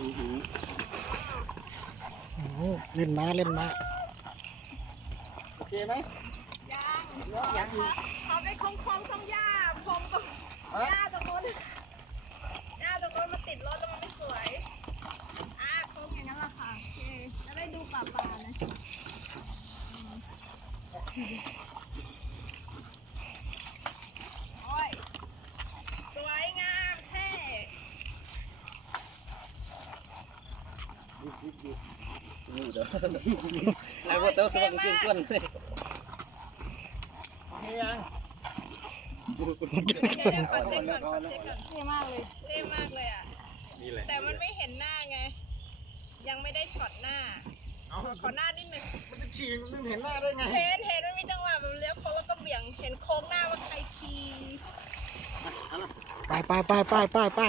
อือหือโอ้โหเล่นมาเล่นมาโอเคไหมยังยังเขาไปคงคงๆตรงหญ้าพงตรงหญ้าตรงนู้นหญ้าตรงนู้นมันติดรถแล้วมันไม่สวย อ่าคงอย่างนั้นแหละค่ะโอเคจะได้ดูป่าป่าๆนะอืมโอ้ยสวยงามเท่ นี่เด้อแล้วก็เต้าสว่างเกินก้นเลยเดี๋ยวๆขอเช็คก่อนขอเช็คก่อนเท่มากเลยเท่มากเลยอะ นี่แหละแต่มันไม่เห็นหน้าไง ยังไม่ได้ช็อตหน้า เอาขอหน้านิดนึงมันจะฉีกมันเห็นหน้าได้ไงเห็นเห็นมันมีจังหวะแบบเลี้ยวโค้งแล้วก็เบี่ยง เห็นโค้งหน้าว่าใครขี่ไปไปไปไปไปไป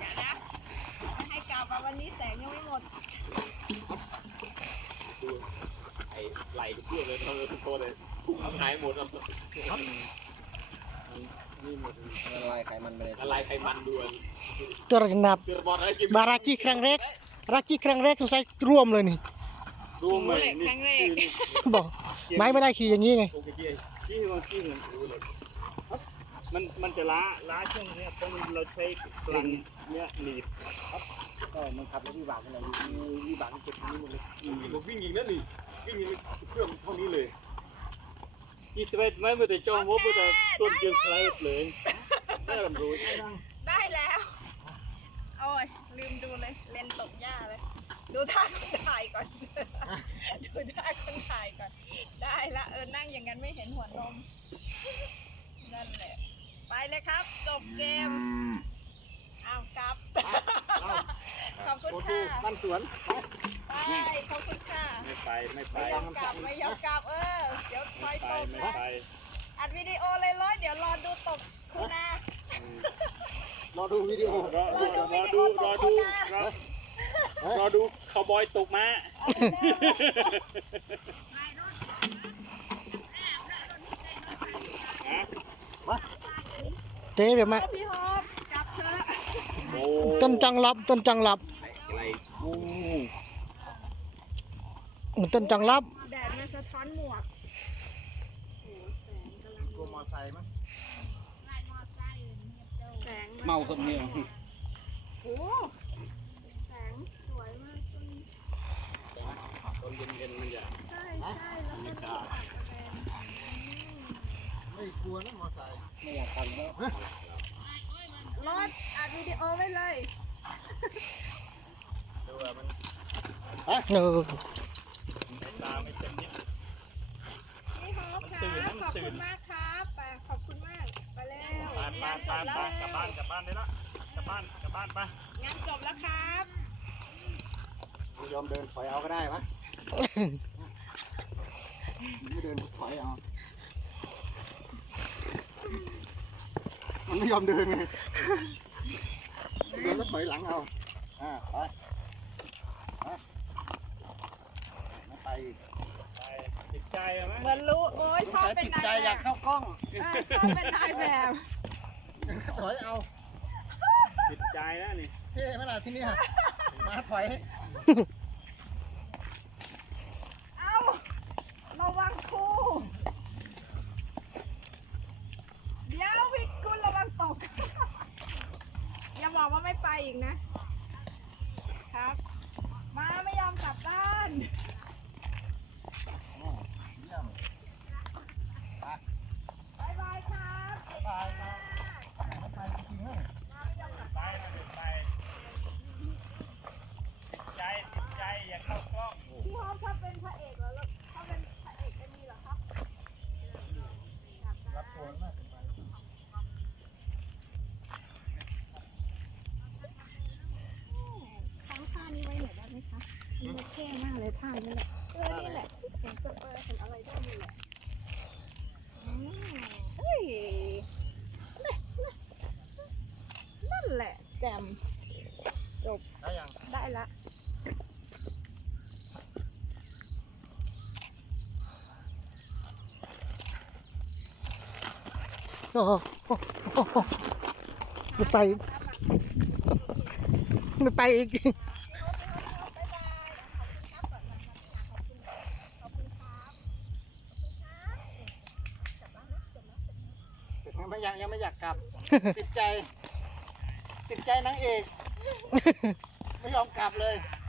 อย่านะไม่ให้กล่าวมาวันนี้แสงยังไม่หมด ไอ้ไหลทุกเรื่องเลยทั้งทุกตัวเลยทำ หายหมดอะนี่หมดละลายไขมันไปเลยละลายไขมันด้วยตัวระนับเจอบอลอะไรกินบารากีครั้งแรกรากีครั้งแรกสงสัยร่วมเลยนี่ร่วมเลยโอ้โหครั้งแรกนี่บอกไม้ไม่ได้ขี่อย่างนี้ไงโอเคเกี้ยขี้มันขี้มันรู้เลยมันมันจะล้าล้าช่วงเนี้ยต้องเราใช้กลังเนี้ยหนีบก็มันขับรถวิบากอะไรอยู่วิบากเก็บนี้หมดเลยอืมผมวิ่งอีกนั่นนี่วิ่งอีกเครื่องเท่านี้เลย จีสเวตไม่เมื่อแต่จอมว่าเมื่อแต่ต้นเกียงสไลด์เลยได้รำรู้ได้แล้วโอ้ยลืมดูเลยเลนส์ตกหญ้าเลย ดูท่าคนถ่ายก่อน ดูท่าคนถ่ายก่อน ได้ละเออนั่งอย่างนั้นไม่เห็นหัวนม นั่นแหละ ไปเลยครับ จบเกมอ้าวกลับ ขอบคุณโอ้โหค่ะบ้านสวนไป ขอบคุณค่ะไม่ไปไม่ไปไม่ยอมกลับไม่ยอมกลับเออเดี๋ยวคอยไปตกไม่นะไปอัดวิดีโอเลยร้อยเดี๋ยวรอดูตกคุณนารอดูวิดีโอรอรอรอดูรอดูรอรอดูคาวบอยตกมาเต้แบบมาเอาพี่ฮอบกลับเถอะโอ้ต้นจังหลับต้นจังหลับอะไรโอ้ต้นจังหลับแดดมันสะท้อนหมวกกลัวมอไซค์มั้งแสงเมาสมเนี่ยโอ้แสงสวยมากต้นตอนเย็นๆมันจะใช่ใช่แล้วก็ดูอัดแดงไม่กลัวนะมอไซค์ไม่อยากตังค์แล้วรถอัดวิดีโอไว้เลยดูว่ามัน เออ ตาไม่เต็มนิดพี่ฮอบคมันตื่รันบนะขมันอบตื่คุนณมากครับไปขอบคุณมาก ไปแล้วไปไปงานไปจบแล้วไปกลับบ้านกลับบ้านได้ละกลับบ้านกลับบ้านไปงานจบแล้วครับไม่ยอมเดินถอยเอาก็ได้ปะ ไม่เดินถอยเอา มันไม่ยอมเดินไงเดินก็ถอยหลังเอา อ่าไปไปไม่ไปอีก ไปติด ใจไหมเหมือนรู้โอ้ยชอบสายเป็นติดนายใจแบอยากบเข้ากล้องเออชอบเป็นนายแบบถอยเอาติดใจแล้วนี่เท่ไหมล่ะที่นี่มาถอยเอ้าระวังครูเดี๋ยวพี่คุณระวังตกอย่าบอกว่าไม่ไปอีกนะ ท่มากเลยท่านี้แหละเออนี่แหละเห็นสเปอร์เห็นอะไรได้นี่แหละอืมเฮ้ยนั่นแหละแจมจบได้ยังได้ละโอ้โหโอ้โไม่ไปอีกไม่ไปอีกากกลับ ติดใจ ติดใจนางเอก ไม่ยอมกลับเลยนางเอกมาส่งพี่โอ๊ตหน่อย